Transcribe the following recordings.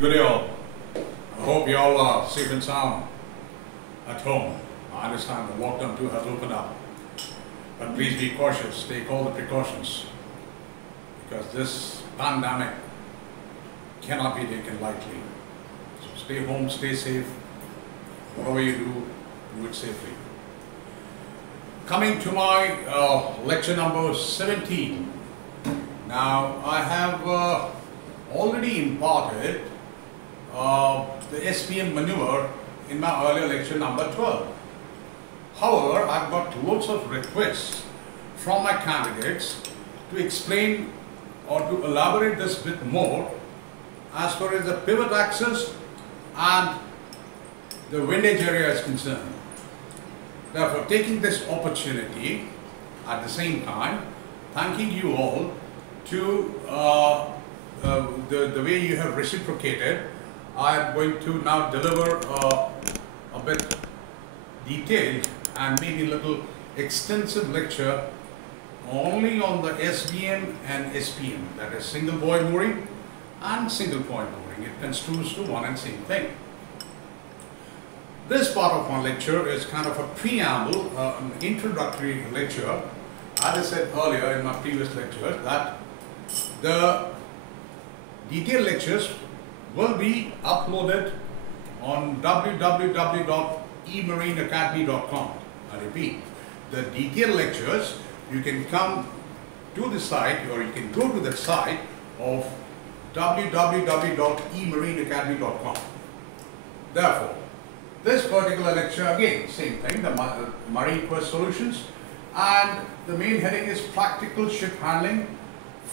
Good day all. I hope you all are safe and sound at home. I understand the lockdown too has opened up. But please be cautious, take all the precautions, because this pandemic cannot be taken lightly. So stay home, stay safe. Whatever you do it safely. Coming to my lecture number 17. Now I have already imparted the SPM maneuver in my earlier lecture number 12. However, I've got lots of requests from my candidates to explain or to elaborate this bit more as far as the pivot axis and the windage area is concerned. Therefore, taking this opportunity at the same time, thanking you all to the way you have reciprocated, I am going to now deliver a bit detailed and maybe a little extensive lecture only on the SBM and SPM, that is single buoy mooring and single point mooring. It construes to one and same thing. This part of my lecture is kind of a preamble, an introductory lecture. As I said earlier in my previous lecture, that the detailed lectures will be uploaded on www.emarineacademy.com. I repeat, the detailed lectures, you can come to the site or you can go to the site of www.emarineacademy.com. Therefore, this particular lecture, again, same thing, the Marine Quest Solutions, and the main heading is Practical Ship Handling,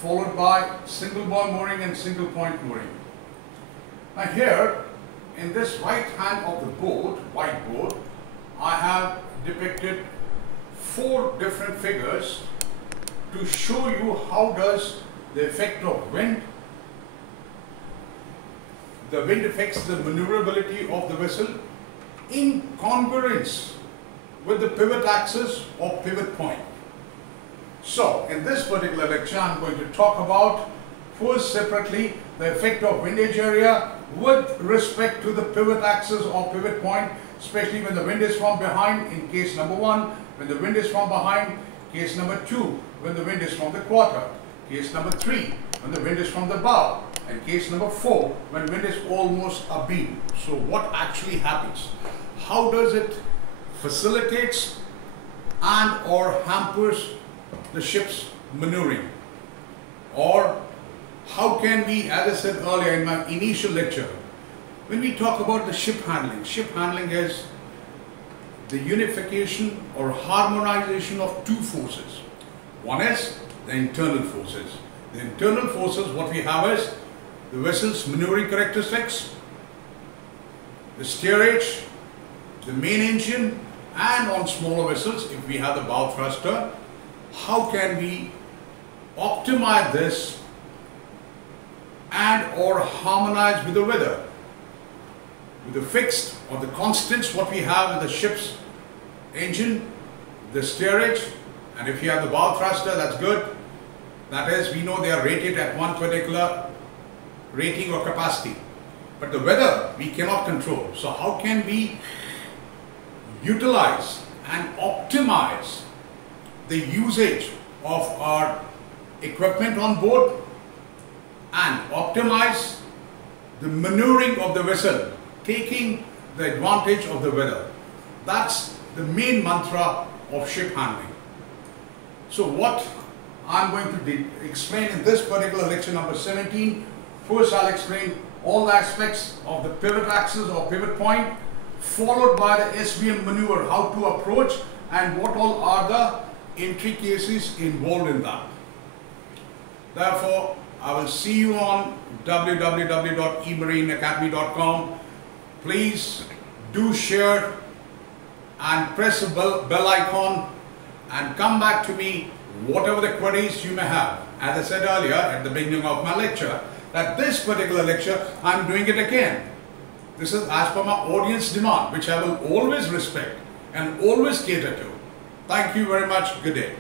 followed by Single buoy mooring and Single point mooring. Now here, in this right hand of the board, whiteboard, I have depicted 4 different figures to show you how does the effect of wind, the wind affects the maneuverability of the vessel in congruence with the pivot axis or pivot point. So, in this particular lecture, I am going to talk about first separately the effect of windage area with respect to the pivot axis or pivot point, especially when the wind is from behind in case number 1, when the wind is from behind, case number 2, when the wind is from the quarter, case number 3, when the wind is from the bow, and case number 4, when wind is almost abeam. So what actually happens? How does it facilitates and or hampers the ship's maneuvering? Or how can we, as I said earlier in my initial lecture, when we talk about the ship handling is the unification or harmonization of 2 forces. One is the internal forces. The internal forces, what we have is the vessel's maneuvering characteristics, the steerage, the main engine, and on smaller vessels, if we have the bow thruster, how can we optimize this and or harmonize with the weather, with the fixed or the constants what we have in the ship's engine, the steerage, and if you have the bow thruster, that's good. That is, we know they are rated at one particular rating or capacity. But the weather we cannot control. So how can we utilize and optimize the usage of our equipment on board and optimize the maneuvering of the vessel, taking the advantage of the weather? That's the main mantra of ship handling. So what I'm going to explain in this particular lecture number 17, first I'll explain all the aspects of the pivot axis or pivot point, followed by the SBM maneuver, how to approach and what all are the intricacies involved in that. Therefore, I will see you on www.emarineacademy.com. Please do share and press the bell icon and come back to me whatever the queries you may have. As I said earlier at the beginning of my lecture, that this particular lecture I am doing it again. This is as per my audience demand, which I will always respect and always cater to. Thank you very much. Good day.